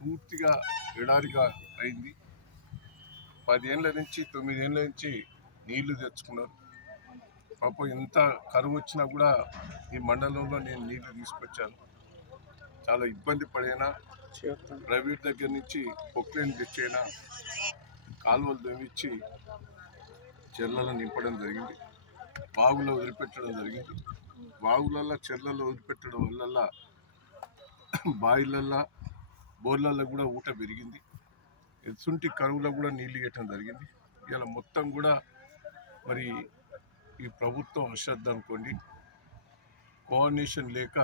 పూర్తిగా ఎడారిగా అయింది. పదేళ్ళ నుంచి తొమ్మిదేళ్ళ నుంచి నీళ్ళు తెచ్చుకున్నారు. పాపం ఎంత కరువు వచ్చినా కూడా ఈ మండలంలో నేను నీళ్ళు తీసుకొచ్చాను. చాలా ఇబ్బంది పడైనా? ప్రైవేట్ దగ్గర నుంచి పొక్లైన్ తెచ్చైనా? కాలువలు తవ్వించి చెర్లలో నింపడం జరిగింది. బావులో వదిలిపెట్టడం జరిగింది. బావులల్లో చెర్లలో వదిలిపెట్టడం వల్ల బావిలల్లో బోర్లలో కూడా ఊట పెరిగింది. ఎత్తుంటి కరువులో కూడా నీళ్ళు ఇవ్వటం జరిగింది. ఇలా మొత్తం కూడా మరి ఈ ప్రభుత్వం అశ్రద్ధ అనుకోండి. కోఆర్డినేషన్ లేక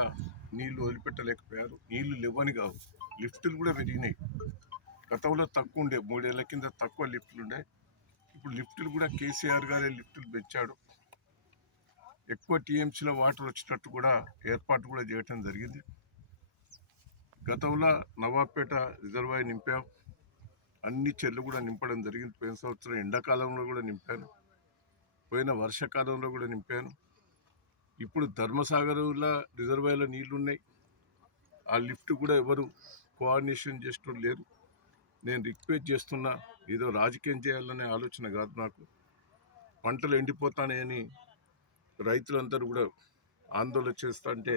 నీళ్ళు వదిలిపెట్టలేకపోయారు. నీళ్ళు లేవని కావు లిఫ్టులు కూడా పెరిగినాయి. గతంలో తక్కువ ఉండే మూడేళ్ళ కింద తక్కువ లిఫ్టులు ఉండే. ఇప్పుడు లిఫ్టులు కూడా కేసీఆర్ గారే లిఫ్టులు పెంచాడు. ఎక్కువ టీఎంసీలో వాటర్ వచ్చినట్టు కూడా ఏర్పాటు కూడా చేయటం జరిగింది. గతంలో నవాబ్పేట రిజర్వాయర్ నింపాం. అన్ని చెర్లు కూడా నింపడం జరిగింది. పోయిన సంవత్సరం ఎండాకాలంలో కూడా నింపాను. పోయిన వర్షాకాలంలో కూడా నింపాను. ఇప్పుడు ధర్మసాగర్లో రిజర్వాయర్లో నీళ్ళు ఉన్నాయి ఆ లిఫ్ట్ కూడా ఎవరు కోఆర్డినేషన్ చేస్తూ లేరు. నేను రిక్వెస్ట్ చేస్తున్నా ఏదో రాజకీయం చేయాలనే ఆలోచన కాదు నాకు. పంటలు ఎండిపోతాయని రైతులందరూ కూడా ఆందోళన చేస్తా అంటే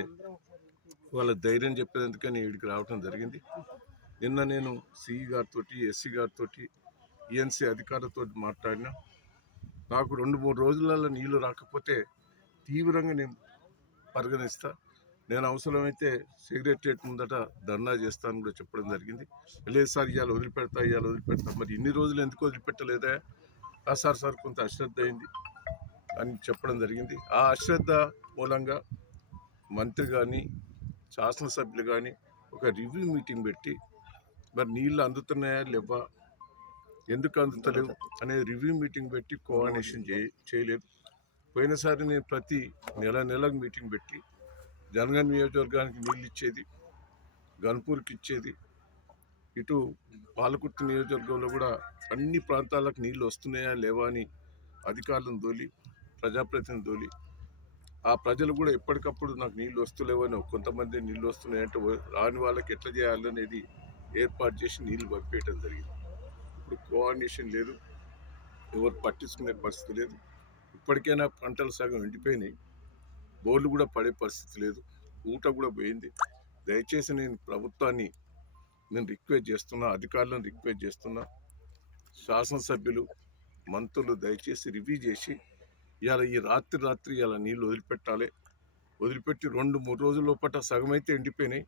వాళ్ళ ధైర్యం చెప్పేందుకని ఇక్కడికి రావటం జరిగింది. నిన్న నేను సిఈ గారితో ఎస్సీ గారితో ఈఎన్సీ అధికారులతో మాట్లాడినా. నాకు రెండు మూడు రోజులలో నీళ్ళు రాకపోతే తీవ్రంగా నేను పరిగణిస్తా. నేను అవసరమైతే సెక్రటరియట్ ముందట ధర్నా చేస్తాను కూడా చెప్పడం జరిగింది. లేదు సార్ ఇవాళ వదిలిపెడతా ఇవాళ వదిలిపెడతా. మరి ఇన్ని రోజులు ఎందుకు వదిలిపెట్టలేదా? ఆ సార్ సార్ కొంత అశ్రద్ధ అయింది. అని చెప్పడం జరిగింది. ఆ అశ్రద్ధ మూలంగా మంత్రి కానీ శాసనసభ్యులు కానీ ఒక రివ్యూ మీటింగ్ పెట్టి మరి నీళ్ళు అందుతున్నాయా లేవా? ఎందుకు అందుతలేవు? అనే రివ్యూ మీటింగ్ పెట్టి కోఆర్డినేషన్ చేయ చేయలేదు. పోయినసారి నేను ప్రతి నెల నెలకు మీటింగ్ పెట్టి జనగన్ నియోజకవర్గానికి నీళ్ళు ఇచ్చేది గన్పూర్కి ఇచ్చేది ఇటు పాలకుర్తి నియోజకవర్గంలో కూడా అన్ని ప్రాంతాలకు నీళ్ళు వస్తున్నాయా లేవా అని అధికారులను దోలి ప్రజాప్రతినిధులు. ఆ ప్రజలు కూడా ఎప్పటికప్పుడు నాకు నీళ్ళు వస్తులేవని కొంతమంది నీళ్ళు వస్తున్నాయంటే రాని వాళ్ళకి ఎట్లా చేయాలనేది ఏర్పాటు చేసి నీళ్ళు పంపేయటం జరిగింది. ఇప్పుడు కోఆర్డినేషన్ లేదు ఎవరు పట్టించుకునే పరిస్థితి లేదు. ఇప్పటికైనా పంటలు సగం ఎండిపోయినాయి. బోర్లు కూడా పడే పరిస్థితి లేదు. ఊట కూడా పోయింది. దయచేసి నేను ప్రభుత్వాన్ని నేను రిక్వెస్ట్ చేస్తున్నా అధికారులను రిక్వెస్ట్ చేస్తున్నా. శాసనసభ్యులు మంత్రులు దయచేసి రివ్యూ చేసి ఇవాళ ఈ రాత్రి రాత్రి ఇలా నీళ్ళు వదిలిపెట్టాలి. వదిలిపెట్టి రెండు మూడు రోజుల లోపల సగమైతే ఎండిపోయినాయి.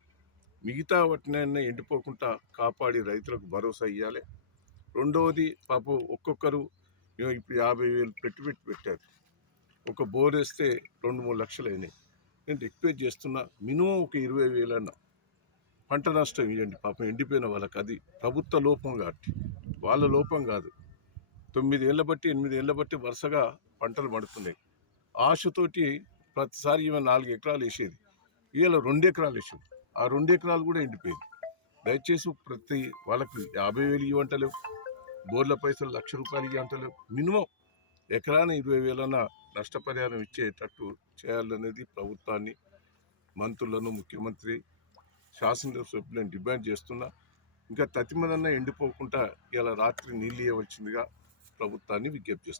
మిగతా వాటినైనా ఎండిపోకుండా కాపాడి రైతులకు భరోసా ఇవ్వాలి రెండవది పాపం ఒక్కొక్కరు ఇప్పుడు యాభై వేలు పెట్టి పెట్టి పెట్టారు. ఒక బోర్ వేస్తే రెండు మూడు లక్షలు అయినాయి. నేను రిక్వెస్ట్ చేస్తున్నా మినిమం ఒక ఇరవై వేలన్నా. పంట నష్టం ఇవ్వండి పాపం ఎండిపోయిన వాళ్ళకి అది ప్రభుత్వ లోపం కాబట్టి వాళ్ళ లోపం కాదు. తొమ్మిది ఏళ్ళ బట్టి ఎనిమిది ఏళ్ళ బట్టి వరుసగా పంటలు పడుతున్నాయి. ఆశతోటి ప్రతిసారి ఈమె నాలుగు ఎకరాలు వేసేది. ఇవాళ రెండు ఎకరాలు వేసేది. ఆ రెండు ఎకరాలు కూడా ఎండిపోయింది. దయచేసి ప్రతి వాళ్ళకి యాభై వేలు ఇవ్వంటలేవు బోర్ల పైసలు లక్ష రూపాయలు ఇవ్వంటలేవు మినిమం ఎకరాన ఇరవై వేలన్నా నష్టపరిహారం ఇచ్చేటట్టు చేయాలనేది ప్రభుత్వాన్ని మంత్రులను ముఖ్యమంత్రి శాసనసభ్యులను డిమాండ్ చేస్తున్నా. ఇంకా తతిమదన్న ఎండిపోకుండా ఇలా రాత్రి నీళ్ళు ఇవ్వవలసిందిగా ప్రభుత్వాన్ని విజ్ఞప్తి చేస్తున్నా.